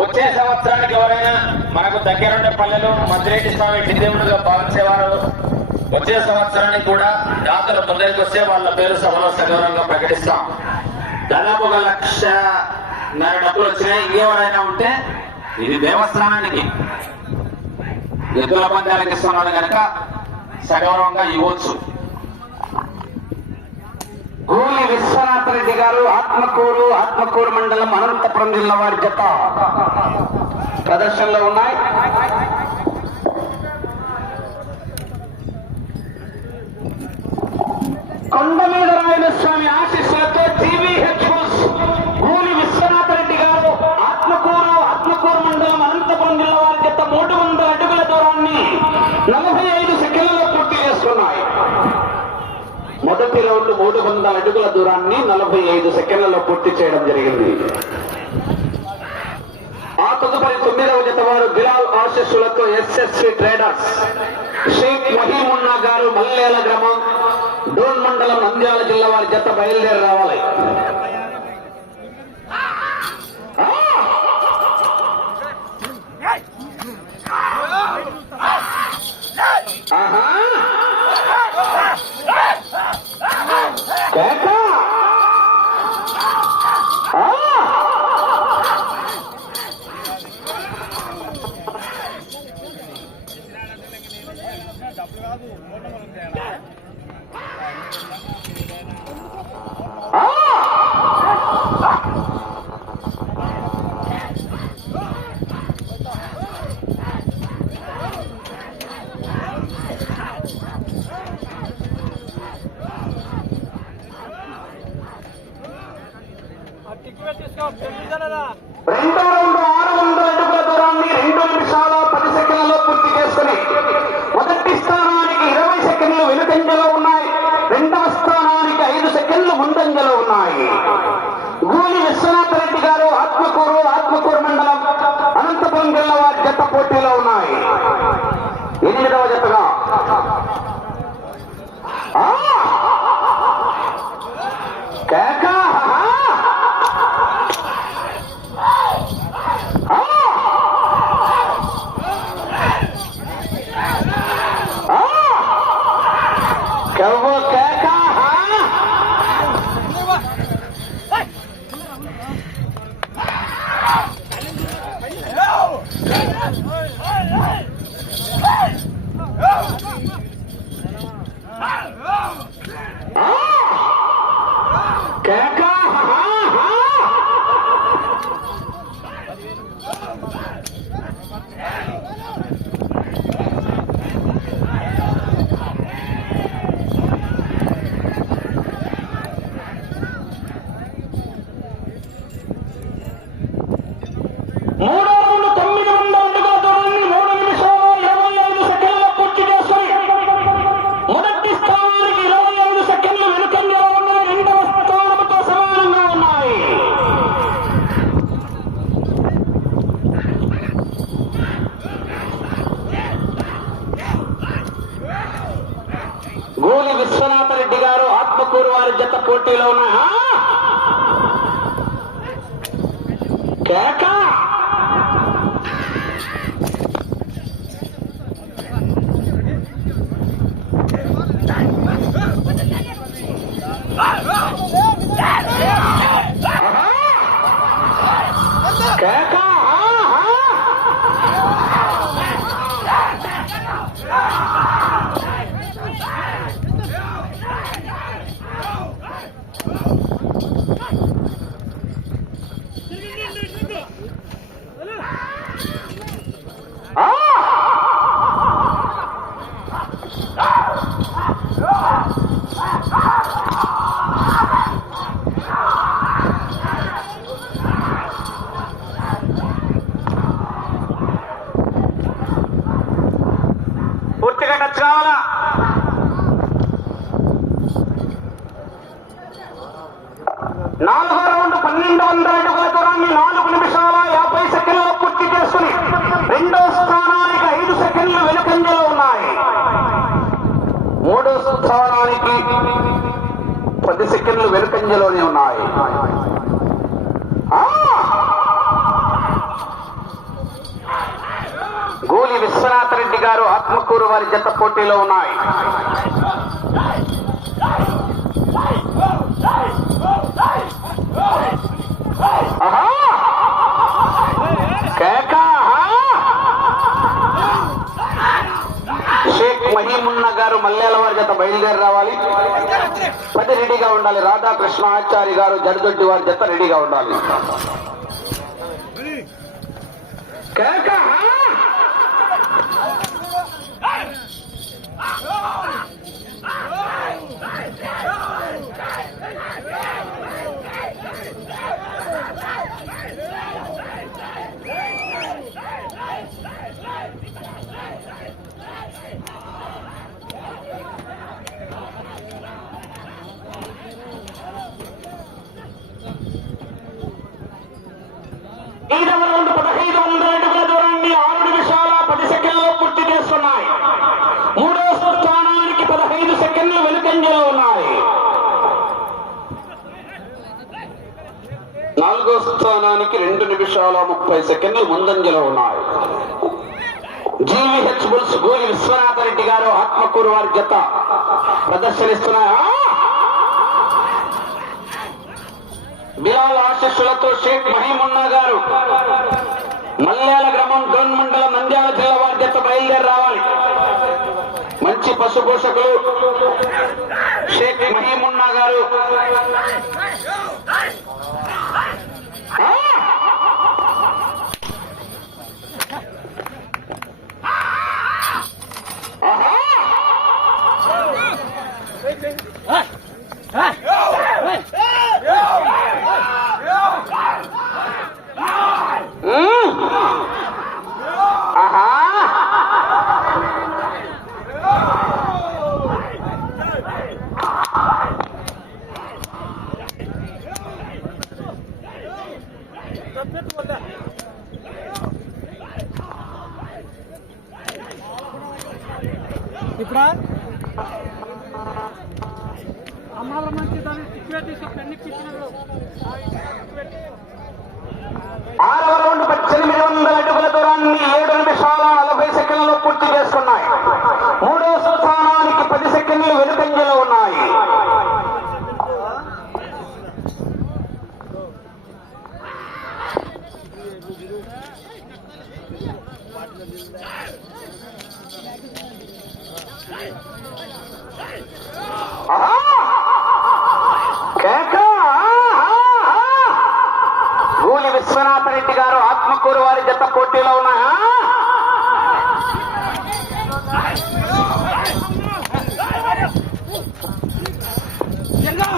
వచ్చే సంవత్సరానికి ఎవరైనా మనకు దగ్గరుండే పల్లెలు మద్రేటి స్వామి దేవుడుగా భావించేవారు వచ్చే సంవత్సరానికి కూడా దాతలు ముందరికి వస్తే వాళ్ళ పేరు సభలో సగౌరవంగా ప్రకటిస్తాం. దాదాపు ఒక లక్ష నర డబ్బులు వచ్చినాయి. ఇంకెవరైనా ఉంటే ఇది దేవస్థానానికి. ఎద్దుల పందాలకు ఇస్తున్నాడు కనుక సగౌరవంగా ఇవ్వచ్చు. గోలి విశ్వనాథ రెడ్డి గారు ఆత్మకూరు ఆత్మకూరు మండలం అనంతపురం జిల్లా వారి జత. ప్రదర్శనలో ఉన్నాయి. కొండ మీద రాయల స్వామి ఆశీస్సులతో జీవ మొదటి మూడు వందల అడుగుల దూరాన్ని నలభై ఐదు సెకండ్లలో పూర్తి చేయడం జరిగింది. ఆ తదుపరి తొమ్మిదవ జత వారు బిలాల్ ఆశస్సులతో ఎస్ఎస్సి ట్రేడర్స్ షేక్ మహీమున్నా గారు మల్లేల గ్రామం డోన్ మండలం నంద్యాల జిల్లా వారి జత బయలుదేరి రావాలి. ఎనిమిదవ కేక వారి జత పోటీలో ఉన్నాయి. షేక్ మహీమున్నా గారు మల్లెల వారి జత బయలుదేరి రావాలి. పది రెడీగా ఉండాలి. రాధాకృష్ణ ఆచారి గారు జడదొడ్డి వారి జత రెడీగా ఉండాలి. కేక, స్థానానికి రెండు నిమిషాల ముప్పై సెకండ్లు ముందంజలో ఉన్నాయి. జీవీహెచ్ బుల్స్ గోలి విశ్వనాథ రెడ్డి గారు ఆత్మకూరు వారి జత ప్రదర్శనిస్తున్నాయా? బిలాల్ ఆశీస్సులతో షేక్ మహీమున్నా గారు మల్యాల గ్రామం డోన్ మండలం నంద్యాల జిల్లా వారి జత బయలుదేరి రావాలి. మంచి పశు పోషకులు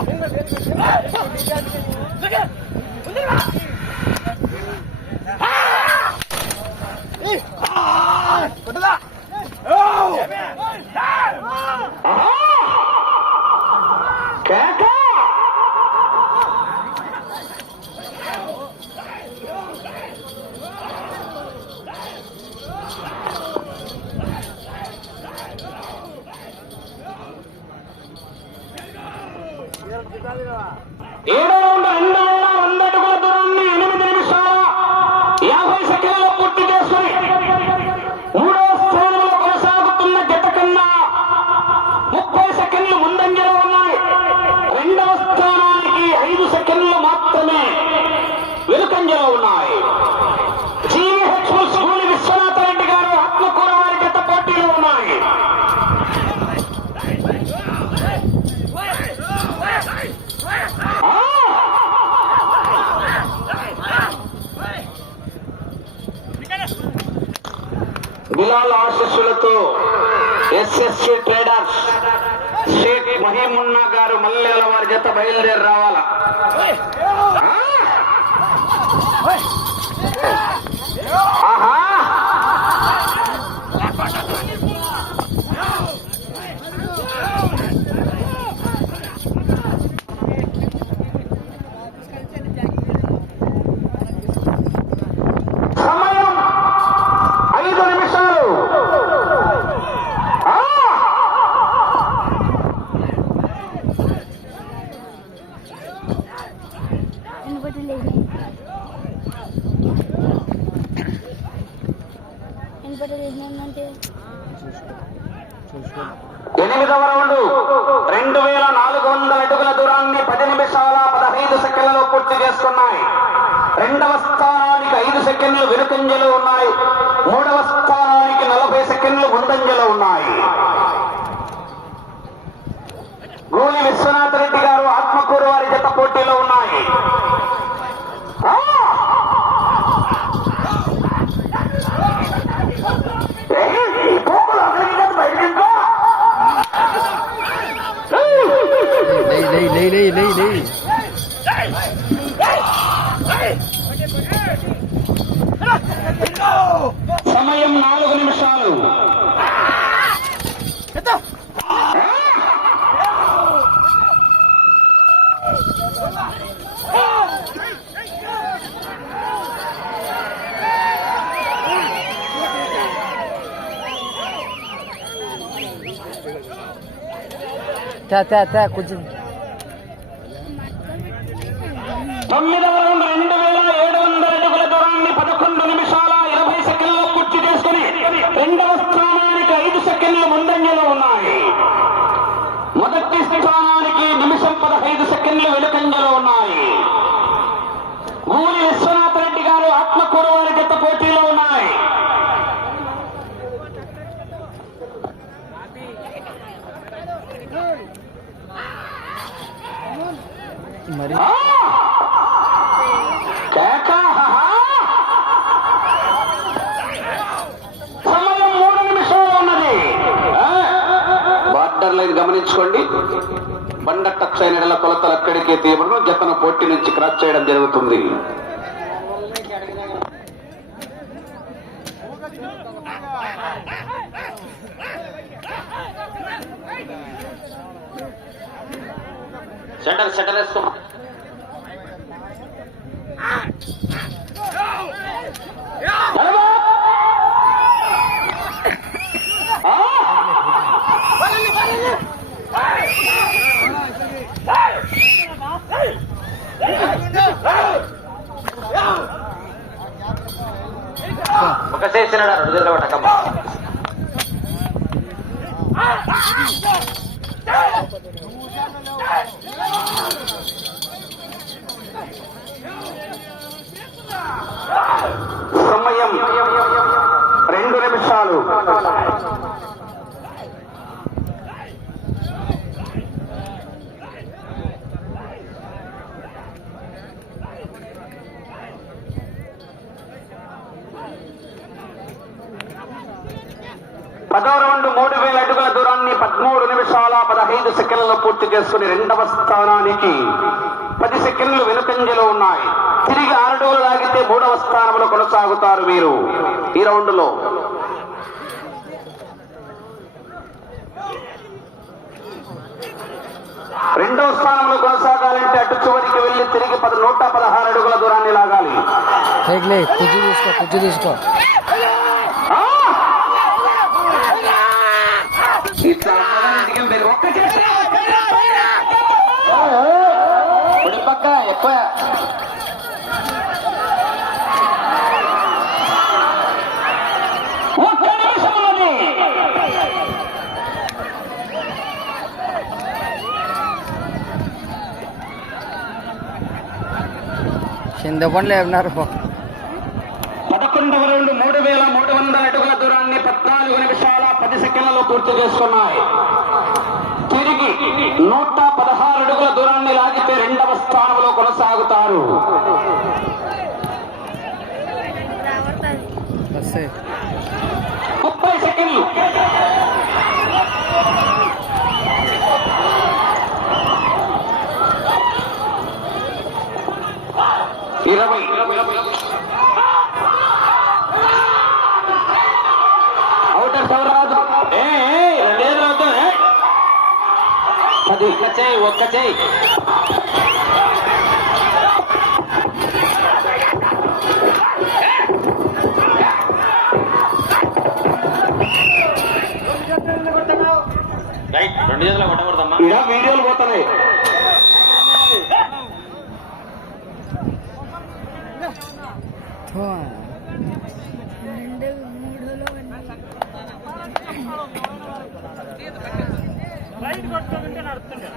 停停停停停停停 ఏడో రౌండ్ రెండు బిలాల్ ఆశీస్సులతో ఎస్ఎస్సి ట్రేడర్స్ షేక్ మహీమున్నా గారు మల్లెల వారి జత బయలుదేరి రావాలా? ఆహా అంటే ఎనిమిదవ రౌండ్ రెండు వేల నాలుగు వందల అడుగుల దూరాన్ని పది నిమిషాల పదహైదు సెకండ్లలో పూర్తి చేసుకున్నాయి రెండవ స్థానానికి ఐదు సెకండ్లు ఉన్నాయి. మూడవ స్థానానికి నలభై సెకండ్లు ముందంజలో ఉన్నాయి. గోలి విశ్వనాథ్ రెడ్డి గారు ఆత్మకూరు వారి జత పోటీలో ఉన్నాయి. ఆ! ఏయ్, ఈ పోకులు అక్కడికి నాలుగు నిమిషాలు తా తా తా కొంచెం తొమ్మిదవ రౌండ్ ముందంజలో ఉన్నాయి. మొదటి స్థానానికి నిమిషం పదహైదు సెకండ్లు వెనుకంజలో ఉన్నాయి. ఊరి విశ్వనాథ రెడ్డి గారు ఆత్మకూరు వారి జత పోటీలో ఉన్నాయి. మరి బార్డర్ లైన్ గమనించుకోండి. బండ టచ్ అయిన ఎడల కొలతలు అక్కడికే తీయబడును జతను పొట్టి నుంచి క్రాస్ చేయడం జరుగుతుంది. సెటర్ సెటర్ వేసుకో. ఒక చేసినాడు రెండు చేతులు పట్టకమ్మ సమయం. రెండు నిమిషాలు. పదో రౌండ్ మూడు వేల అడుగుల దూరాన్ని పదమూడు నిమిషాల పదహైదు సెకండ్లలో పూర్తి చేసుకుని రెండవ స్థానానికి పది సెకండ్లు వెనుకంజలో ఉన్నాయి. తిరిగి ఆరు లాగితే మూడవ స్థానంలో కొనసాగుతారు వీరు. ఈ రౌండ్లో రెండవ స్థానంలో కొనసాగాలంటే అటు చివరికి వెళ్ళి తిరిగి పది నూట పదహారు అడుగుల దూరాన్ని లాగాలి. తీసుకో తీసుకో ఆ! ఇట్లా అమ్మగారింటికి మీరు ఒక్క చేతి కుడి ఒక్క కింద ఏమన్నారు పదకొండవ రౌండ్ మూడు వేల మూడు వందల అడుగుల దూరాన్ని పద్నాలుగు నిమిషాల పది సెకండ్లలో పూర్తి చేసుకున్నాయి. నూట పదహారు అడుగుల దూరాన్ని లాగితే రెండవ స్థానంలో కొనసాగుతారు. ముప్పై సెకండ్లు. ఇరవై. ఒక్క చేయి ఒక్క చేయి రైట్ రెండు చేతులు కొట్టకూడదమ్మా. ఇలా వీడియోలు పోతున్నాయి. రెండు మూడులో సైడ్ కొట్టుకుంటే నడుస్తుండే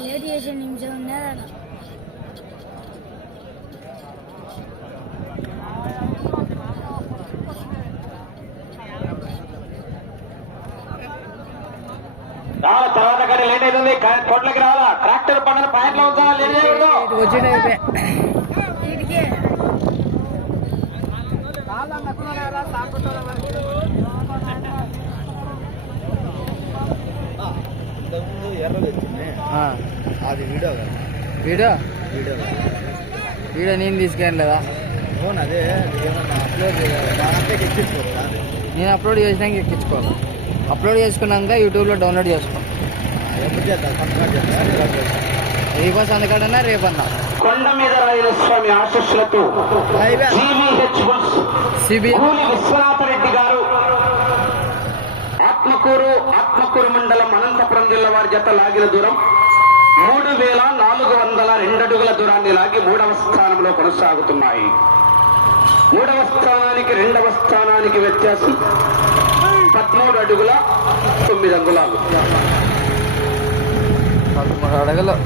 లేట్ చేసే నిమిషం ఉన్నదా తర్వాత కానీ లేట్ అవుతుంది. కోట్లకి రావాలా? ట్రాక్టర్ పండుగ పాయింట్లో ఉంది. అది వీడియో వీడియో? వీడియో నేను తీసుకెళ్ళలేదా? ఫోన్ అదే అప్లోడ్ నేను అప్లోడ్ చేసినాక ఎక్కించుకోవాలి? అప్లోడ్ చేసుకున్నాక యూట్యూబ్లో డౌన్లోడ్ చేసుకో. రేపు అందుకడన్నా రేపన్నా? కొండ మీద రాయల స్వామి ఆశస్సులతో కూలి విశ్వనాథరెడ్డి గారు ఆత్మకూరు ఆత్మకూరు మండలం అనంతపురం జిల్లా వారి జత లాగిన దూరం మూడు వేల నాలుగు వందల రెండడుగుల దూరాన్ని లాగి మూడవ స్థానంలో కొనసాగుతున్నాయి. మూడవ స్థానానికి రెండవ స్థానానికి వ్యత్యాసం పదమూడు అడుగుల తొమ్మిది అంగుళాలు. పదమూడు అడగలు.